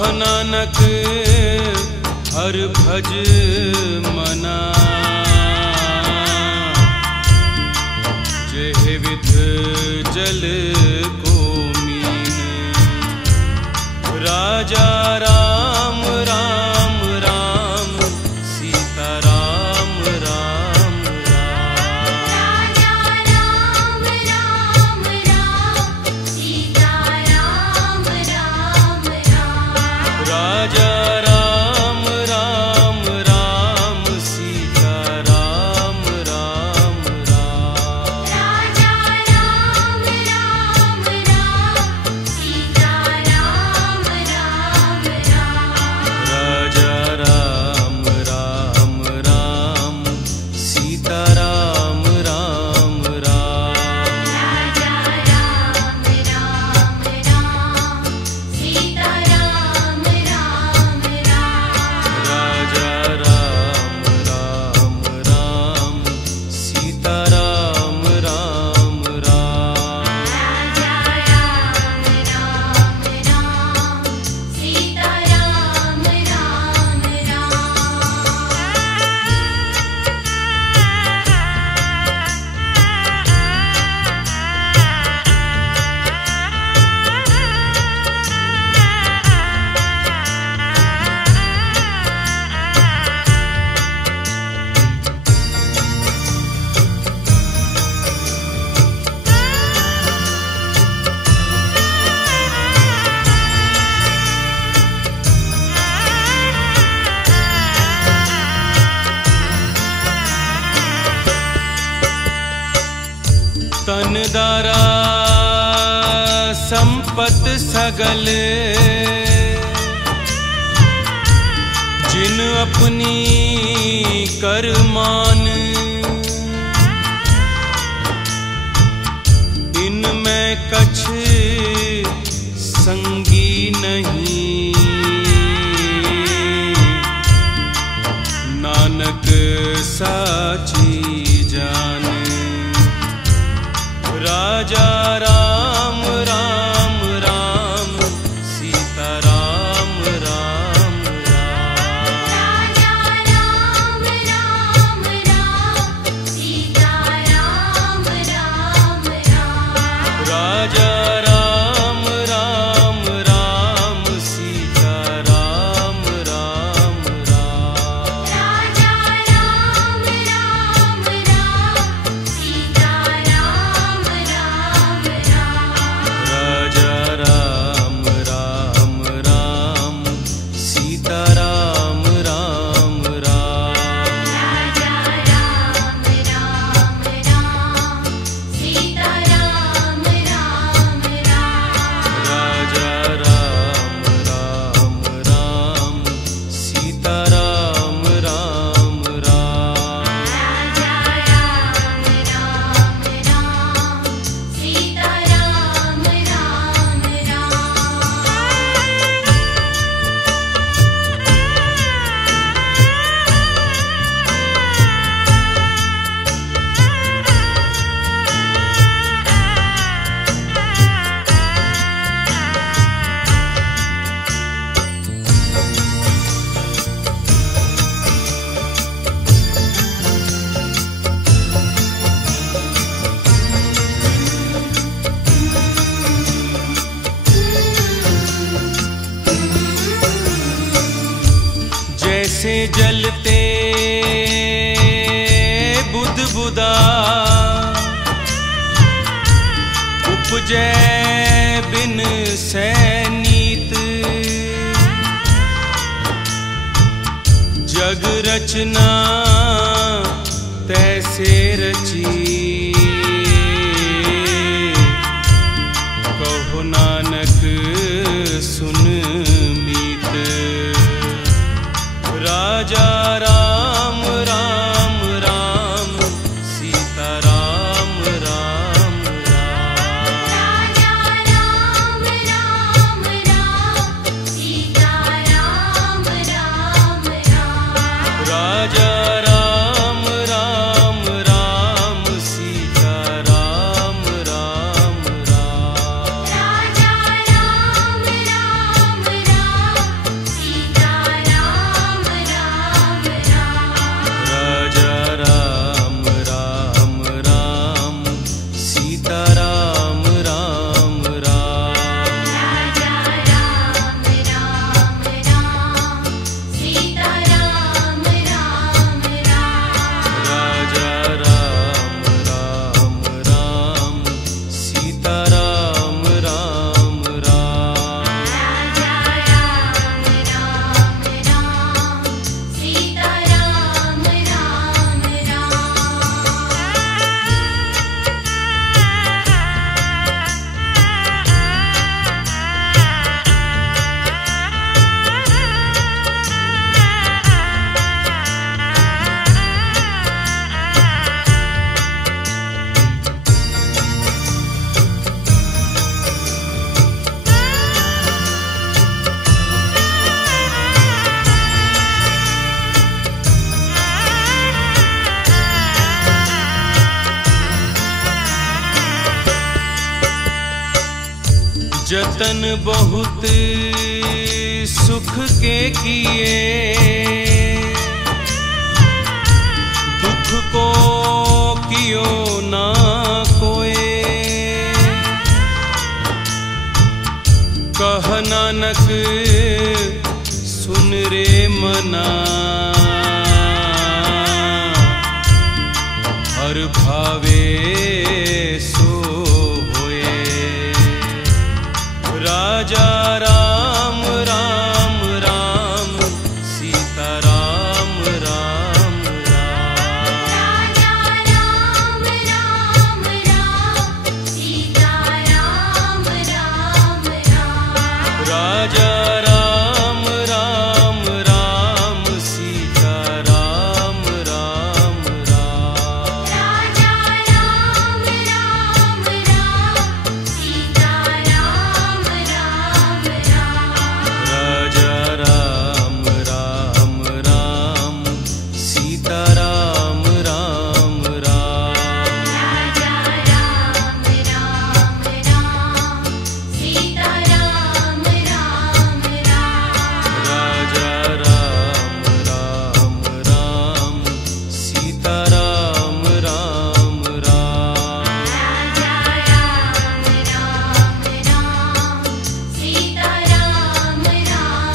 कहो नानक हर भज मना, जेह विध जल को मीने। राजा राम राम राम सीता राम राम राम। राजा राम राम राम सीता राम राम राम। राजा राम राम राम सीता राम राम राम। राजा राम राम राम सीता राम राम राम। राजा राम राम राम सीता राम राम राम। राजा राम राम राम सीता राम राम राम। राजा राम राम राम सीता राम राम राम। राजा राम राम राम सीता राम राम तन दारा संपत सगल, जिन अपनी कर मान। इनमें कछ संगी नहीं, नानक साची जान। राजा राम राम राम सीता राम राम राम। राजा राम राम राम सीता राम राम राम। राजा राम राम राम सीता राम राम राम। राजा राम राम राम सीता राम राम राम। राजा राम राम राम सीता राम राम राम। राजा राम राम राम सीता राम राम राम। राजा राम राम राम सीता राम राम राम। राजा राम राम राम सीता राम राम जैसे जलते बुदबुदा, उपजै बिन सैनीत। जग रचना तैसे रची, कहो नानक सुन मीत। राजा राम राम राम सीता राम राम राम। राजा राम राम राम सीता राम राम राम। राजा जतन बहुत सुख के किए, दुख को कियो ना कोई। कह नानक सुन रे मना, हर भावे सो होए। राजा राम राम राम, सीता राम राम राम। राजा राम राम राम, सीता राम राम राम। राजा राम राम राम, सीता राम राम राम। राजा राम राम राम, सीता राम राम राम। राजा राम राम राम, सीता राम राम राम। राजा राम राम राम, सीता राम राम राम। राजा राम राम राम, सीता राम राम राम। राजा राम राम राम, सीता राम राम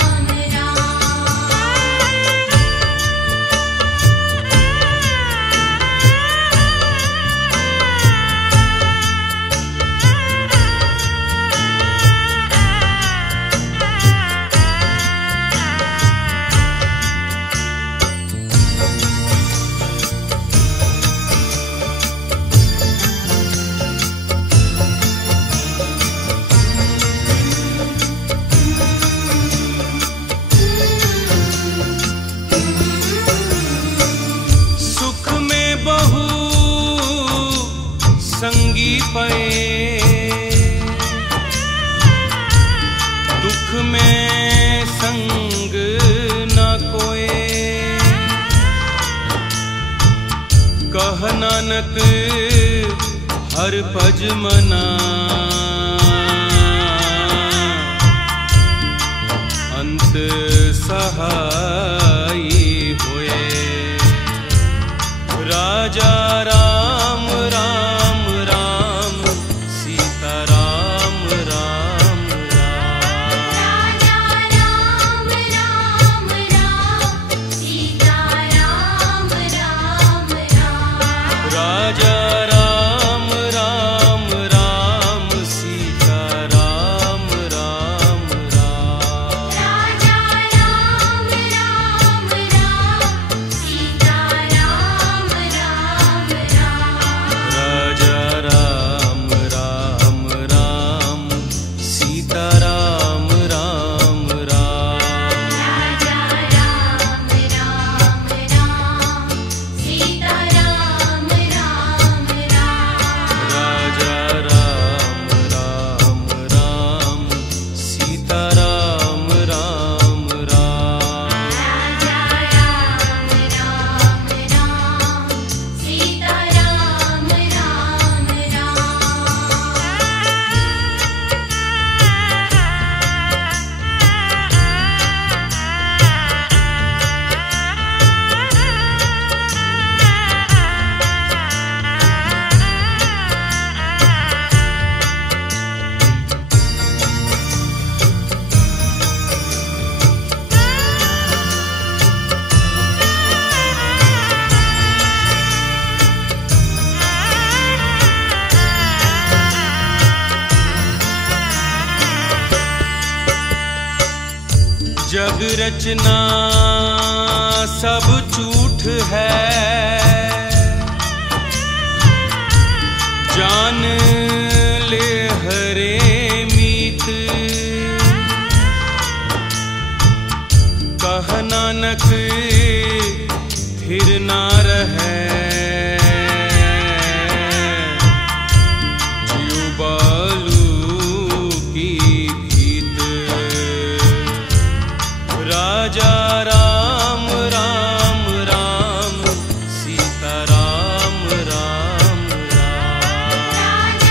सुख में बहु संगी पए, दुख में संग न कोए। कह नानक हर पज मना, अंत सहाई होए। राजा राम राम राम, सीता राम राम राम। राजा राम राम राम, सीता राम राम राम। राजा राम राम राम, सीता राम राम राम। राजा राम राम राम, सीता राम राम राम। राजा राम राम राम, सीता राम राम राम। राजा राम राम राम, सीता राम राम राम। राजा राम राम राम, सीता राम राम राम। राजा राम राम राम, सीता राम राम जग रचना सब झूठ है, जान ले हरे मीत। कह नानक फिर ना रहे, जीव बालू की भीत। राजा राम राम राम, सीता राम राम राम।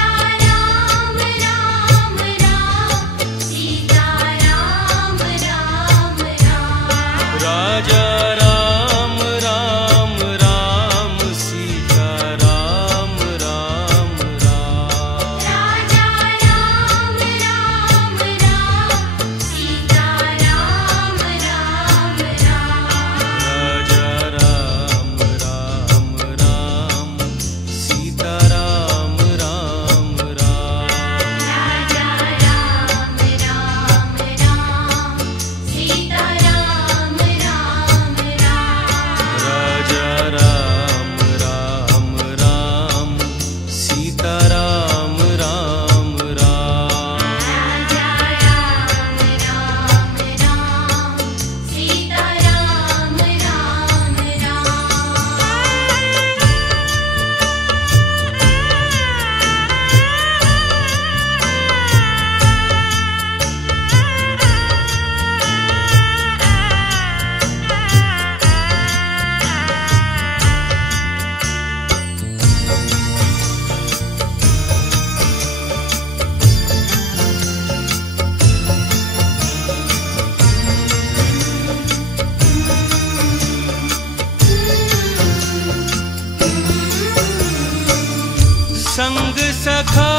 संग सखा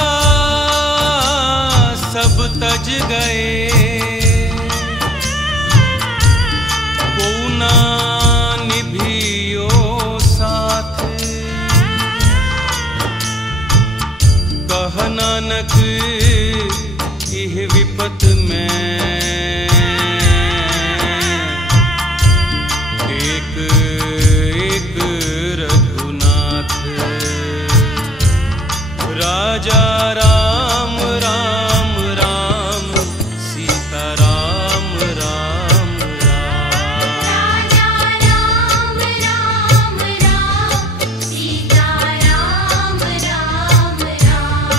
सब तज गए, को ना निभियो साथ। कह नानक इह विपत में एक एक रघुनाथ। राजा राम राम राम, सीता राम राम राम। राजा राम राम राम, सीता राम राम राम।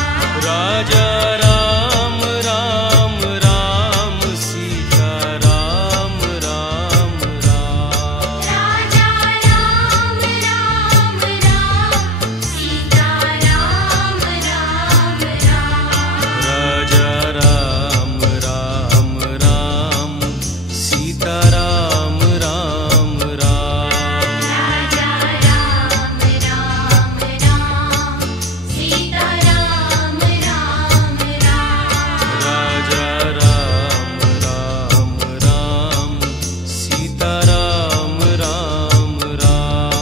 राजा राम राम राम, सीता राम राम राम। राजा राम राम राम, सीता राम राम राम। राजा राम राम राम, सीता राम राम राम। राजा राम राम राम, सीता राम राम राम। राजा राम राम राम, सीता राम राम राम।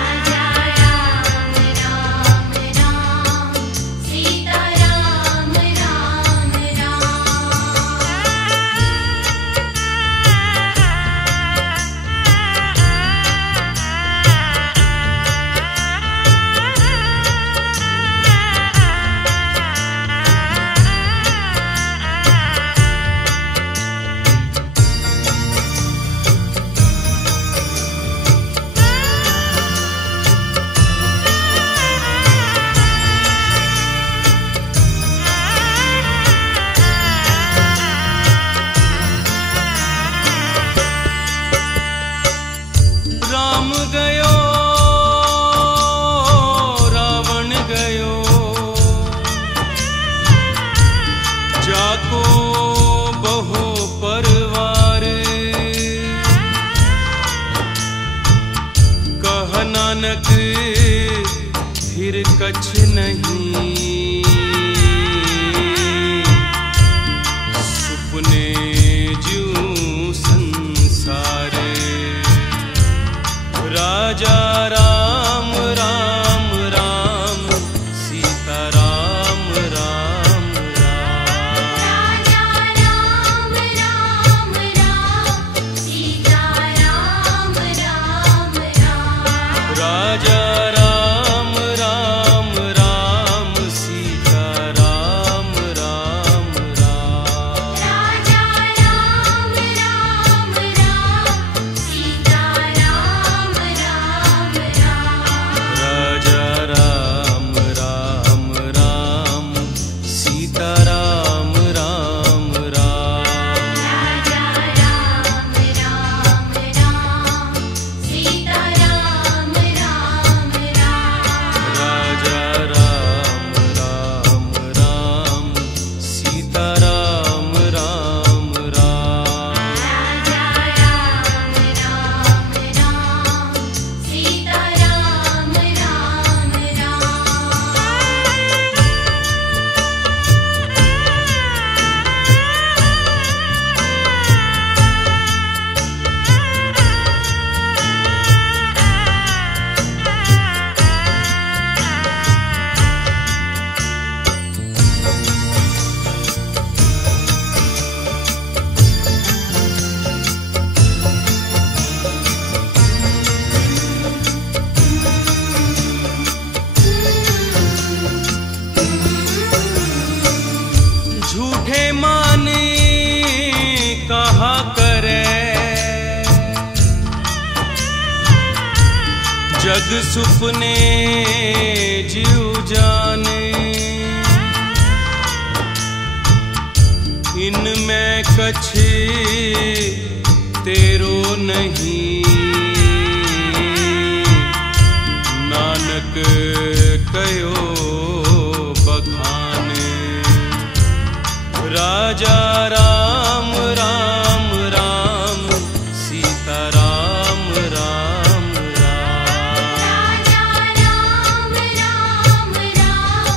राजा राम राम राम, सीता राम राम राम गयो रावण गयो, जाको बहु परवार। कह नानक फिर कछ नहीं, सुपने ज्यों संसार। राजा राम राम राम, सीता राम राम राम। राजा राम राम राम, सीता राम राम राम। राजा राम राम राम, सीता राम राम राम। राजा राम राम राम, सीता राम राम राम। राजा राम राम राम, सीता राम राम राम। राजा राम राम राम, सीता राम राम राम। राजा राम राम राम, सीता राम राम राम। राजा राम राम राम, सीता राम राम झूठे माने कहा करे, जग सुपने जीव जाने। इनमें कछ तेरो नहीं, नानक कयो बखान। राजा राम राम राम, सीता राम राम राम। राजा राम राम राम,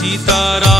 सीताराम